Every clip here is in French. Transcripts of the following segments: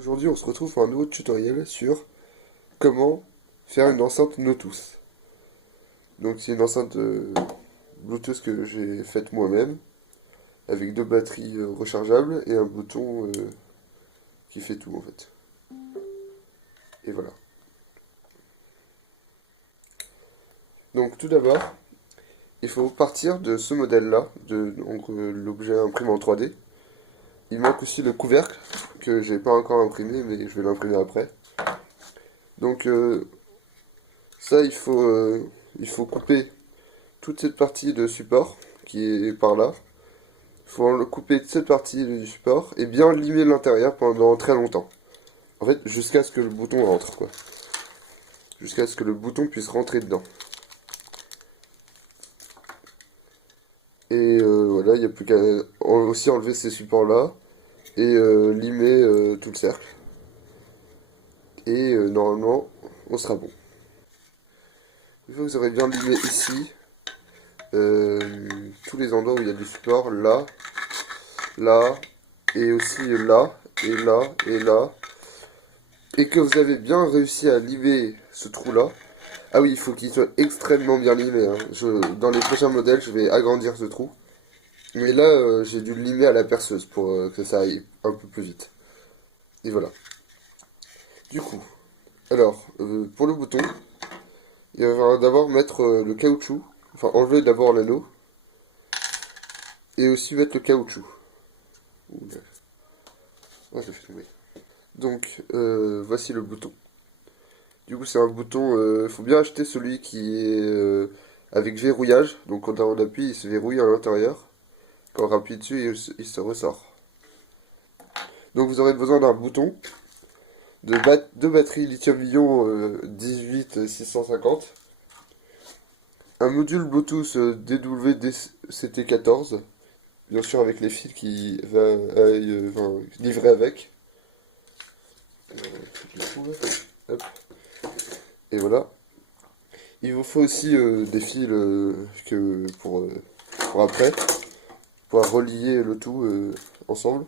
Aujourd'hui, on se retrouve pour un nouveau tutoriel sur comment faire une enceinte Notus. Donc, c'est une enceinte Bluetooth que j'ai faite moi-même, avec deux batteries rechargeables et un bouton qui fait tout en fait. Et voilà. Donc, tout d'abord, il faut partir de ce modèle-là, donc l'objet imprimé en 3D. Il manque aussi le couvercle que j'ai pas encore imprimé, mais je vais l'imprimer après. Donc, ça, il faut couper toute cette partie de support qui est par là. Il faut le couper de cette partie du support et bien limer l'intérieur pendant très longtemps. En fait, jusqu'à ce que le bouton rentre, quoi. Jusqu'à ce que le bouton puisse rentrer dedans. Et voilà, il n'y a plus qu'à aussi enlever ces supports-là et limer tout le cercle. Et normalement, on sera bon. Une fois que vous aurez bien limé ici, tous les endroits où il y a du support, là, là, et aussi là, et là, et là, et que vous avez bien réussi à limer ce trou-là. Ah oui, il faut qu'il soit extrêmement bien limé, hein. Dans les prochains modèles, je vais agrandir ce trou. Mais là, j'ai dû le limer à la perceuse pour que ça aille un peu plus vite. Et voilà. Du coup, alors, pour le bouton, il va falloir d'abord mettre le caoutchouc. Enfin, enlever d'abord l'anneau. Et aussi mettre le caoutchouc. Ouh là. Ah, je l'ai fait tomber. Donc, voici le bouton. Du coup, c'est un bouton. Il faut bien acheter celui qui est avec verrouillage. Donc, quand on appuie, il se verrouille à l'intérieur. Quand on appuie dessus, il se ressort. Donc, vous aurez besoin d'un bouton, deux batteries lithium-ion 18650, un module Bluetooth DWDCT14, bien sûr avec les fils qui enfin, livrés avec. Hop. Et voilà. Il vous faut aussi des fils pour après, pour relier le tout ensemble.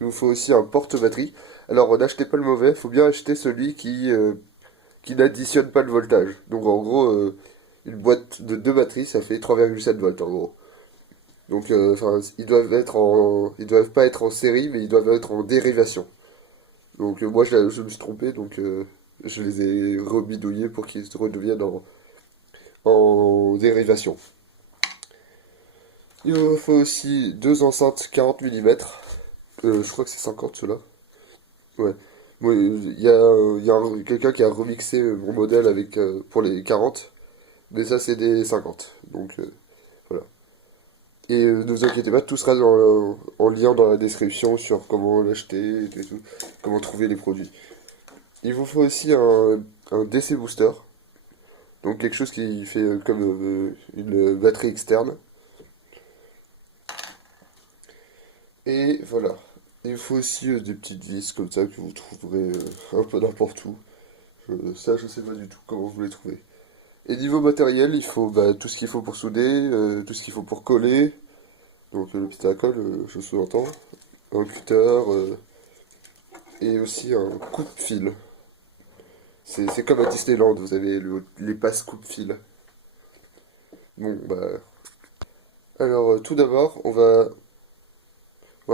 Il vous faut aussi un porte-batterie. Alors n'achetez pas le mauvais, il faut bien acheter celui qui n'additionne pas le voltage. Donc en gros, une boîte de deux batteries, ça fait 3,7 volts en gros. Donc ils doivent pas être en série, mais ils doivent être en dérivation. Donc moi je me suis trompé, donc je les ai rebidouillés pour qu'ils redeviennent en dérivation. Il vous faut aussi deux enceintes 40 mm. Je crois que c'est 50 ceux-là. Ouais. Moi, il y a quelqu'un qui a remixé mon modèle avec, pour les 40, mais ça c'est des 50. Donc voilà. Et ne vous inquiétez pas, tout sera en lien dans la description sur comment l'acheter et tout, comment trouver les produits. Il vous faut aussi un DC booster, donc quelque chose qui fait comme une batterie externe. Et voilà. Il vous faut aussi des petites vis comme ça que vous trouverez un peu n'importe où. Ça, je sais pas du tout comment vous les trouvez. Et niveau matériel, il faut bah, tout ce qu'il faut pour souder, tout ce qu'il faut pour coller. Donc le petit à colle, je sous-entends. Un cutter et aussi un coupe-fil. C'est comme à Disneyland, vous avez les passes coupe-fil. Bon, bah. Alors, tout d'abord, on va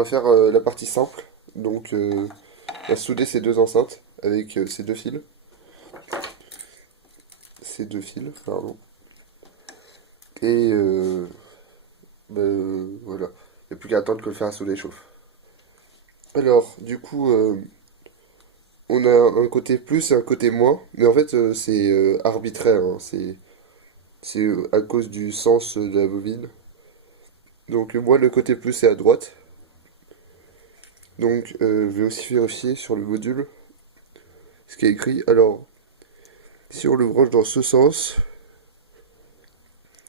faire la partie simple. Donc, on va souder ces deux enceintes avec ces deux fils. Ces deux fils, pardon. Et bah, voilà. Il n'y a plus qu'à attendre que le fer à souder chauffe. Alors, du coup, on a un côté plus et un côté moins. Mais en fait, c'est arbitraire, hein. C'est à cause du sens de la bobine. Donc, moi, le côté plus est à droite. Donc, je vais aussi vérifier sur le module ce qui est écrit. Alors, si on le branche dans ce sens,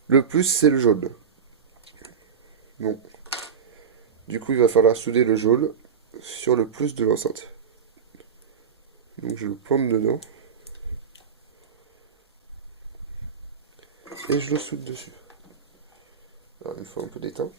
le plus c'est le jaune. Bon, du coup, il va falloir souder le jaune sur le plus de l'enceinte. Donc, je le plante dedans et je le soude dessus. Alors, il faut un peu d'étain.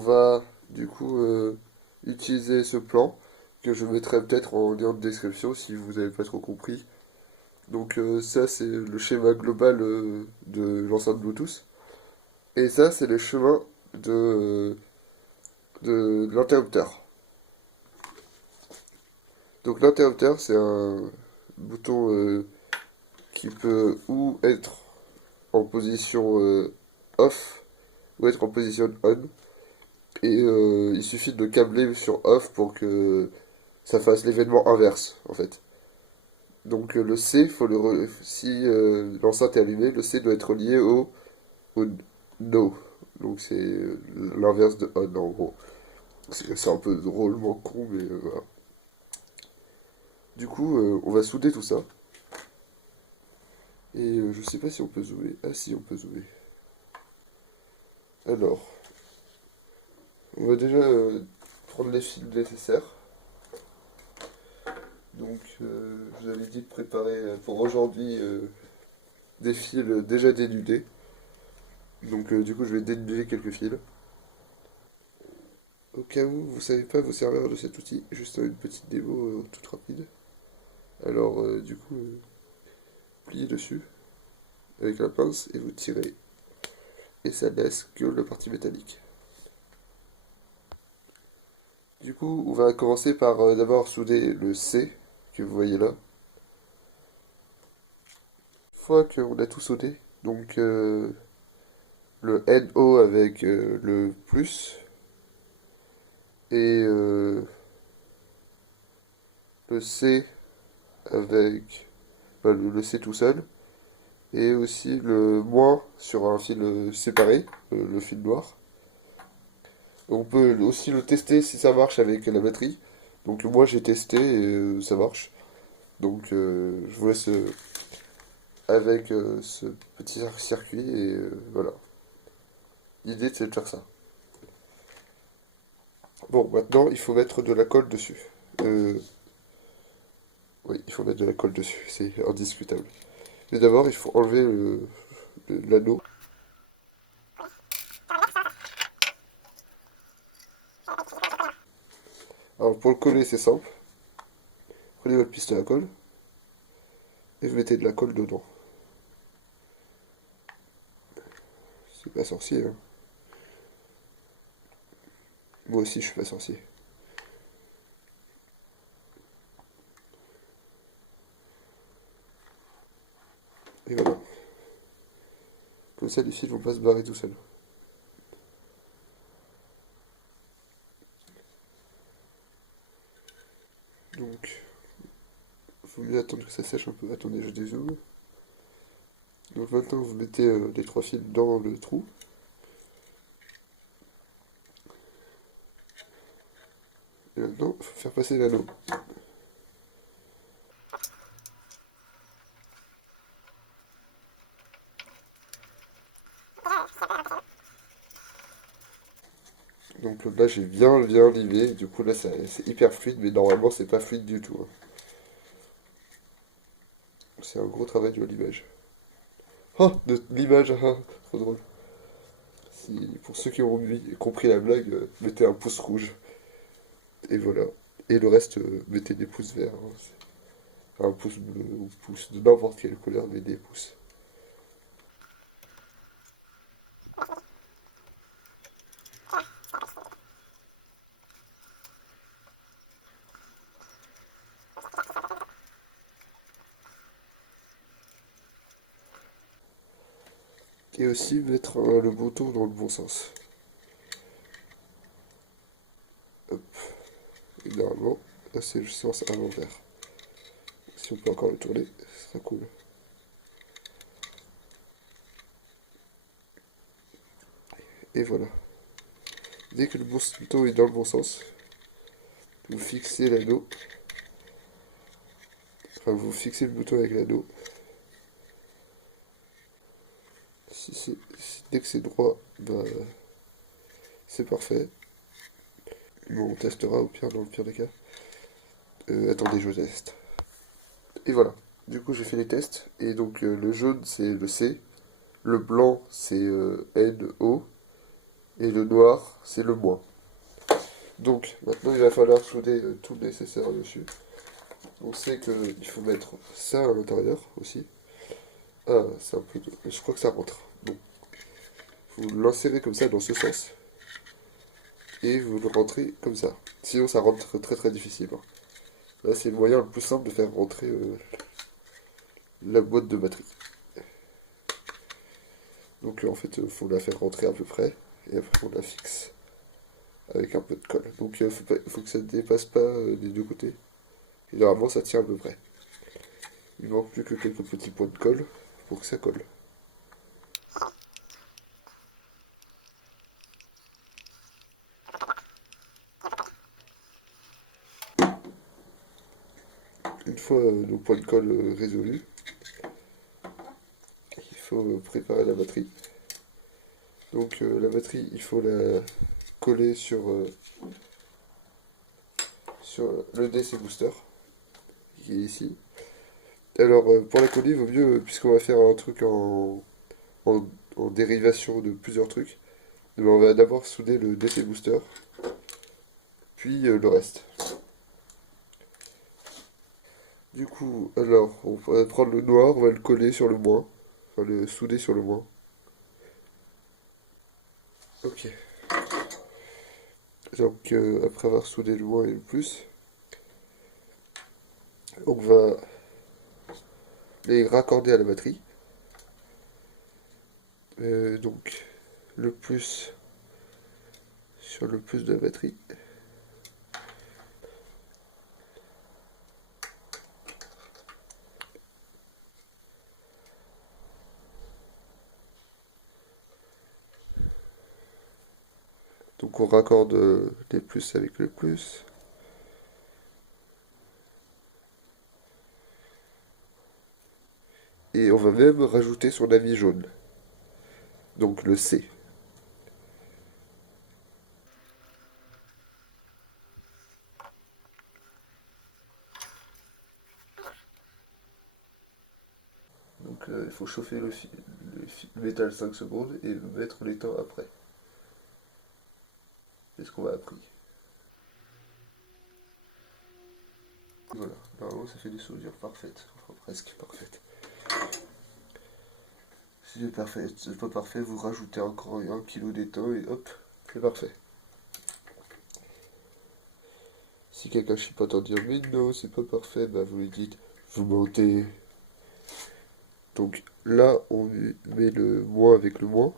va du coup utiliser ce plan que je mettrai peut-être en lien de description si vous n'avez pas trop compris. Donc ça c'est le schéma global de l'enceinte Bluetooth. Et ça c'est le chemin de l'interrupteur. Donc l'interrupteur c'est un bouton qui peut ou être en position off ou être en position on. Et il suffit de le câbler sur off pour que ça fasse l'événement inverse en fait. Donc le C, si l'enceinte est allumée, le C doit être lié au no. Donc c'est l'inverse de on en gros. C'est un peu drôlement con, mais voilà. Du coup, on va souder tout ça. Et je sais pas si on peut zoomer. Ah si, on peut zoomer. Alors, on va déjà prendre les fils nécessaires. Donc, je vous avais dit de préparer pour aujourd'hui des fils déjà dénudés. Donc, du coup, je vais dénuder quelques fils. Au cas où vous ne savez pas vous servir de cet outil, juste une petite démo toute rapide. Alors, du coup, pliez dessus avec la pince et vous tirez. Et ça laisse que la partie métallique. Du coup, on va commencer par d'abord souder le C que vous voyez là. Une fois qu'on a tout soudé, donc le NO avec le plus et le C avec le C tout seul et aussi le moins sur un fil séparé, le fil noir. On peut aussi le tester si ça marche avec la batterie. Donc moi j'ai testé et ça marche. Donc je vous laisse avec ce petit circuit et voilà. L'idée c'est de faire ça. Bon, maintenant il faut mettre de la colle dessus. Euh, oui, il faut mettre de la colle dessus, c'est indiscutable. Mais d'abord il faut enlever l'anneau. Alors pour le coller c'est simple. Prenez votre pistolet à colle et vous mettez de la colle dedans. C'est pas sorcier, hein. Moi aussi je suis pas sorcier. Et voilà. Comme ça les fils vont pas se barrer tout seuls. Donc, il faut mieux attendre que ça sèche un peu. Attendez, je dézoome. Donc maintenant vous mettez les trois fils dans le trou. Et maintenant, il faut faire passer l'anneau. Donc là j'ai bien livé, du coup là c'est hyper fluide, mais normalement c'est pas fluide du tout, hein. C'est un gros travail de limage. Oh, de l'image, ah, trop drôle. Pour ceux qui ont compris la blague, mettez un pouce rouge. Et voilà. Et le reste, mettez des pouces verts, hein. Un pouce bleu ou pouce de n'importe quelle couleur, mais des pouces. Et aussi mettre le bouton dans le bon sens. Hop. Et normalement, là c'est le sens à l'envers. Si on peut encore le tourner, ce serait cool. Et voilà. Dès que le bouton est dans le bon sens, vous fixez l'anneau. Enfin, vous fixez le bouton avec l'anneau. Dès que c'est droit, bah, c'est parfait. Bon, on testera au pire, dans le pire des cas. Attendez, je teste. Et voilà. Du coup, j'ai fait les tests. Et donc, le jaune, c'est le C. Le blanc, c'est NO. et le noir, c'est le moins. Donc maintenant il va falloir souder tout le nécessaire dessus. On sait qu'il faut mettre ça à l'intérieur aussi. Ah, c'est un peu... Je crois que ça rentre. Bon, vous l'insérez comme ça dans ce sens. Et vous le rentrez comme ça. Sinon ça rentre très très difficilement. Là c'est le moyen le plus simple de faire rentrer la boîte de batterie. Donc en fait faut la faire rentrer à peu près. Et après on la fixe avec un peu de colle. Donc faut que ça ne dépasse pas des deux côtés. Et normalement ça tient à peu près. Il manque plus que quelques petits points de colle pour que ça colle. Une fois nos points de colle résolus, il faut préparer la batterie. Donc la batterie, il faut la coller sur le DC Booster, qui est ici. Alors pour la coller, il vaut mieux, puisqu'on va faire un truc en, en dérivation de plusieurs trucs, eh ben, on va d'abord souder le DC Booster, puis le reste. Du coup, alors, on va prendre le noir, on va le coller sur le moins, enfin le souder sur le moins. Ok. Donc après avoir soudé le moins et le plus, on va les raccorder à la batterie. Donc le plus sur le plus de la batterie. Donc on raccorde les plus avec le plus. Et on va même rajouter son avis jaune. Donc le C. Donc il faut chauffer le métal 5 secondes et mettre l'étang après. C'est ce qu'on a appris. Voilà, normalement ça fait des soudures parfaites, enfin presque parfaites. Si c'est parfait, c'est pas parfait, vous rajoutez encore 1 kg d'étang et hop, c'est parfait. Si quelqu'un chipote en disant mais non, c'est pas parfait, bah vous lui dites, vous mentez. Donc là, on met le moins avec le moins.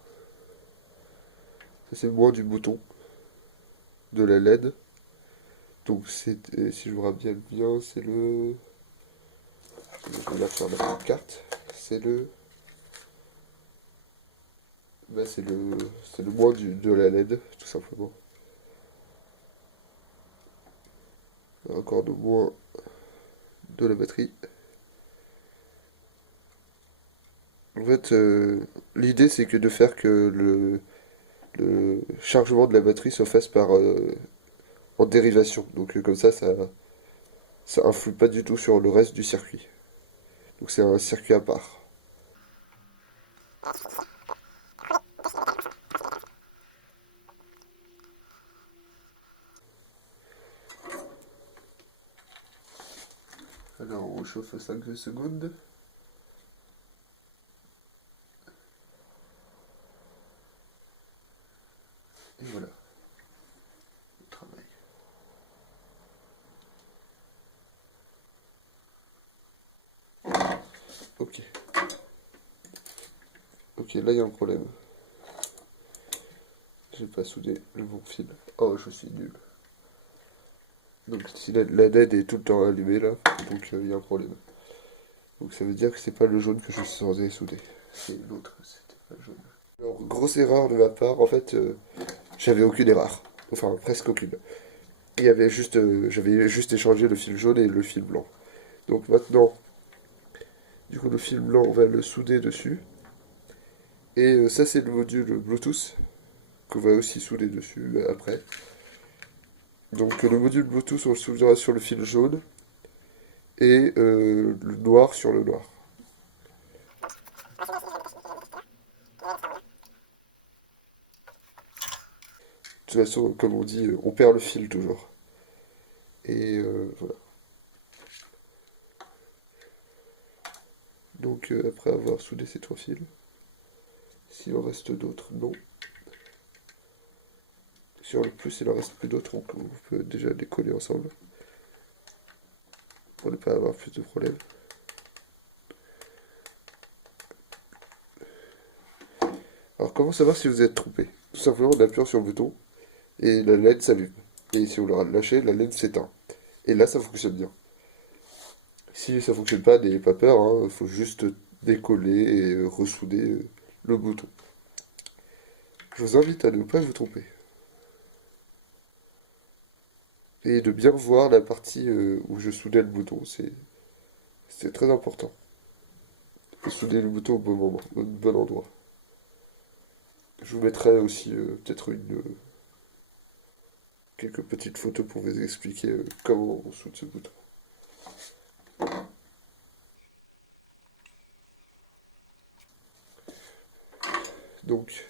Ça c'est le moins du bouton de la LED. Donc c'est, si je me rappelle bien, c'est le... Je vais la faire la petite carte. C'est le... Bah c'est le moins de la LED, tout simplement. Encore le moins de la batterie. En fait, l'idée c'est que de faire que le chargement de la batterie se fasse par en dérivation. Donc comme ça influe pas du tout sur le reste du circuit. Donc c'est un circuit à part. Alors on chauffe 5 secondes. Et voilà, le travail. Ok. Ok, là il y a un problème. J'ai pas soudé le bon fil. Oh, je suis nul. Donc si la LED est tout le temps allumée là, donc il y a un problème. Donc ça veut dire que c'est pas le jaune que je suis censé souder. C'est l'autre, c'était pas le jaune. Alors, grosse erreur de ma part, en fait, j'avais aucune erreur. Enfin, presque aucune. J'avais juste échangé le fil jaune et le fil blanc. Donc maintenant, du coup, le fil blanc, on va le souder dessus. Et ça, c'est le module Bluetooth qu'on va aussi souder dessus après. Donc le module Bluetooth, on le soudera sur le fil jaune et le noir sur le noir. toute façon, comme on dit, on perd le fil toujours. Et voilà. Donc après avoir soudé ces 3 fils, s'il en reste d'autres, non. Sur le plus, il en reste plus d'autres, on peut déjà les coller ensemble. Pour ne pas avoir plus de problèmes. Alors comment savoir si vous êtes trompé? Tout simplement en appuyant sur le bouton et la LED s'allume. Et si on le lâche, la LED s'éteint. Et là ça fonctionne bien. Si ça fonctionne pas, n'ayez pas peur, il faut juste décoller et ressouder le bouton. Je vous invite à ne pas vous tromper. Et de bien voir la partie où je soudais le bouton, c'est très important. Il faut souder le bouton au bon moment, au bon endroit. Je vous mettrai aussi peut-être quelques petites photos pour vous expliquer comment on soude ce bouton. Donc,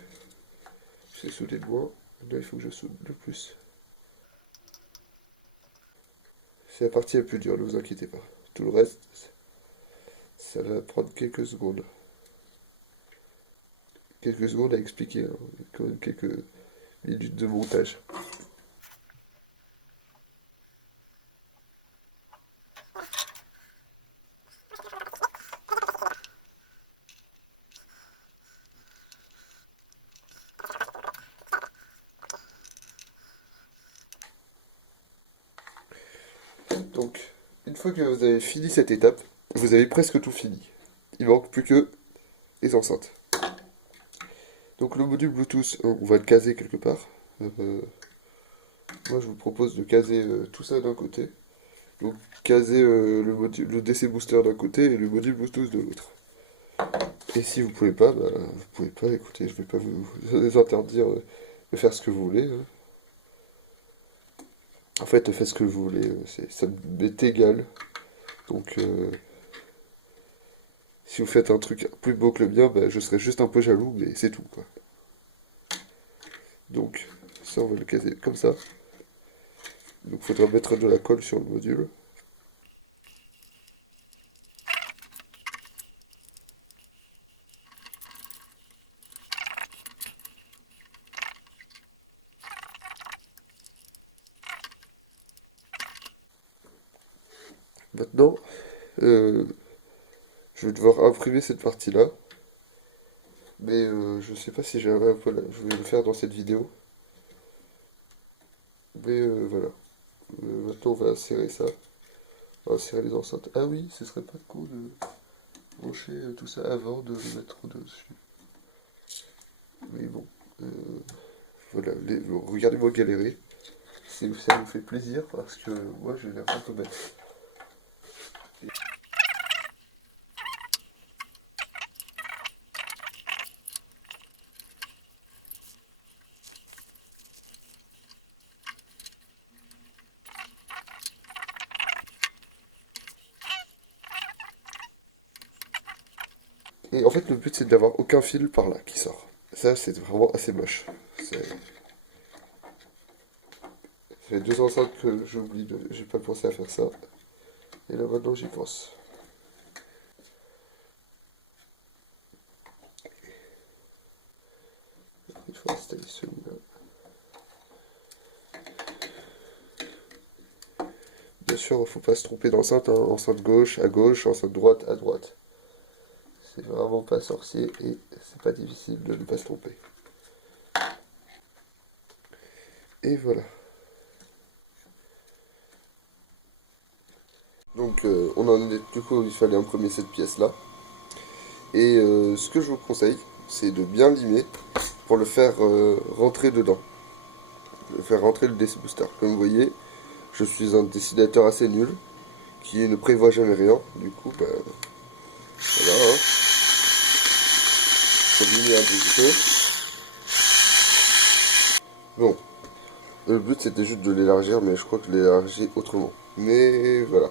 j'ai soudé le moins. Là, il faut que je soude le plus. C'est la partie la plus dure, ne vous inquiétez pas. Tout le reste, ça va prendre quelques secondes. Quelques secondes à expliquer, hein. Quand même quelques minutes de montage. Donc, une fois que vous avez fini cette étape, vous avez presque tout fini. Il manque plus que les enceintes. Donc le module Bluetooth, on va le caser quelque part. Moi je vous propose de caser tout ça d'un côté. Donc caser le DC booster d'un côté et le module Bluetooth de l'autre. Et si vous pouvez pas, bah, vous pouvez pas, écoutez, je vais pas vous interdire de faire ce que vous voulez, hein. En fait, faites ce que vous voulez, ça m'est égal. Donc si vous faites un truc plus beau que le mien, bah, je serais juste un peu jaloux, mais c'est tout, quoi. Donc ça on va le caser comme ça. Donc il faudra mettre de la colle sur le module. Maintenant, je vais devoir imprimer cette partie-là. Mais je sais pas si j'arrive à... Voilà, je vais le faire dans cette vidéo. Mais voilà. Maintenant, on va insérer ça. On va insérer les enceintes. Ah oui, ce serait pas cool de brancher tout ça avant de le mettre dessus. Mais bon. euh, voilà, regardez-moi galérer. Ça vous fait plaisir parce que moi, j'ai l'air un peu bête. Et en fait, le but, c'est d'avoir aucun fil par là qui sort. Ça, c'est vraiment assez moche. C'est 205 que j'oublie, j'ai pas pensé à faire ça. Et là, maintenant, j'y pense. Il faut installer celui-là. Bien sûr, il faut pas se tromper d'enceinte, hein. Enceinte gauche, enceinte droite, à droite. C'est vraiment pas sorcier et c'est pas difficile de ne pas se tromper. Et voilà. Donc on en est du coup il fallait imprimer cette pièce là. Et ce que je vous conseille, c'est de bien limer pour le faire rentrer dedans. Le faire rentrer le DC Booster. Comme vous voyez, je suis un dessinateur assez nul qui ne prévoit jamais rien. Du coup, bah, voilà. Hein. Faut limer un petit peu. Bon, le but c'était juste de l'élargir, mais je crois que je l'ai élargi autrement. Mais voilà.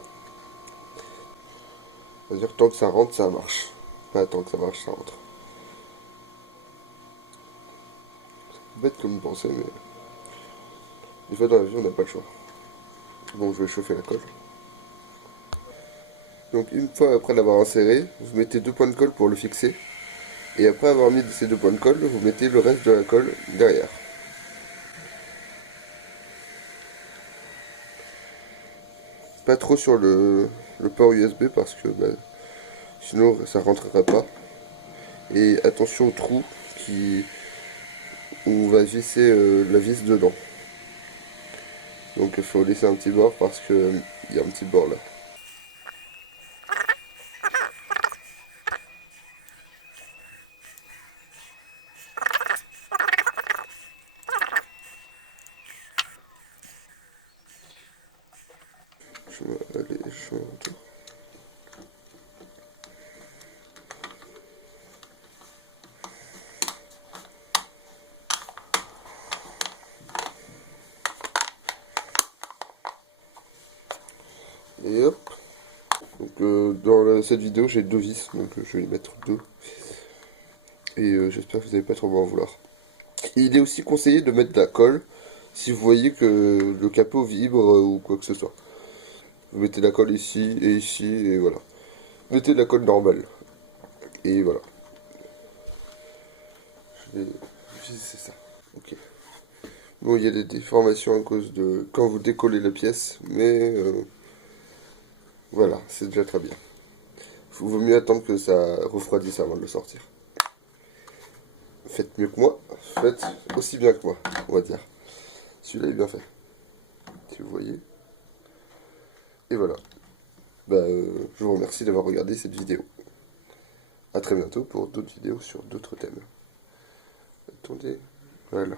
C'est-à-dire que tant que ça rentre, ça marche. Pas tant que ça marche, ça rentre. C'est bête comme vous pensez, mais Des fois dans la vie on n'a pas le choix. Bon, je vais chauffer la colle. Donc une fois après l'avoir inséré, vous mettez 2 points de colle pour le fixer. Et après avoir mis ces 2 points de colle, vous mettez le reste de la colle derrière. Pas trop sur le port USB parce que sinon ça rentrera pas. Et attention au trou où on va visser la vis dedans. Donc il faut laisser un petit bord parce que il y a un petit bord là. Je vais aller changer autour. Et hop. Donc dans cette vidéo j'ai 2 vis, donc je vais y mettre 2. Et j'espère que vous n'allez pas trop m'en vouloir. Il est aussi conseillé de mettre de la colle si vous voyez que le capot vibre ou quoi que ce soit. Vous mettez de la colle ici et voilà. Mettez de la colle normale. Et voilà. Je vais visser ça. Ok. Bon, il y a des déformations à cause de quand vous décollez la pièce, mais voilà, c'est déjà très bien. Il vaut mieux attendre que ça refroidisse avant de le sortir. Faites mieux que moi, faites aussi bien que moi, on va dire. Celui-là est bien fait, si vous voyez. Et voilà. Je vous remercie d'avoir regardé cette vidéo. A très bientôt pour d'autres vidéos sur d'autres thèmes. Attendez, voilà.